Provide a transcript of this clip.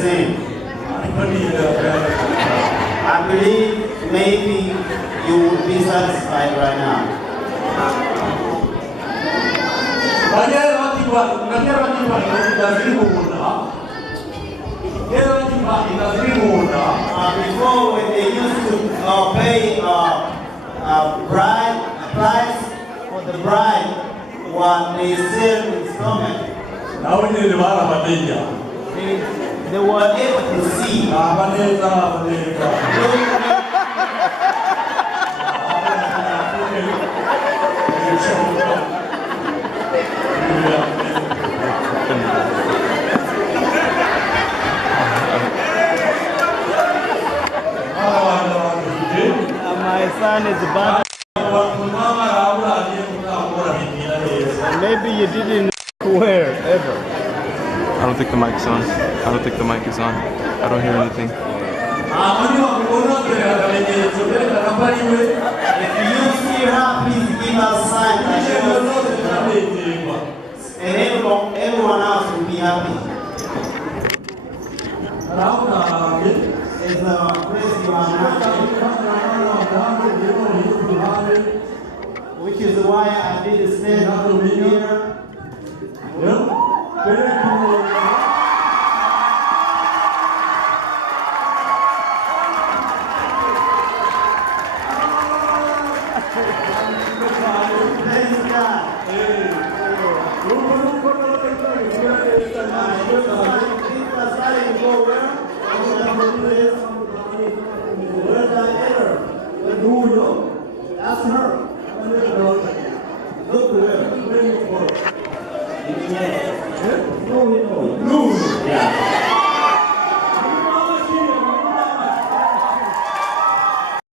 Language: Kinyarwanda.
same. I believe maybe you would be satisfied right now. Before, when they used to pay a price for the bride, what they sell in stomach, they were able to see. My son is bad. Maybe you didn't wear ever. I don't think the mic's on. I don't think the mic is on. I don't hear anything. If you see her, please give us sign. And everyone else will be happy. It's a place you are not, which is why I did stand over here. That's her. Look where. Yeah.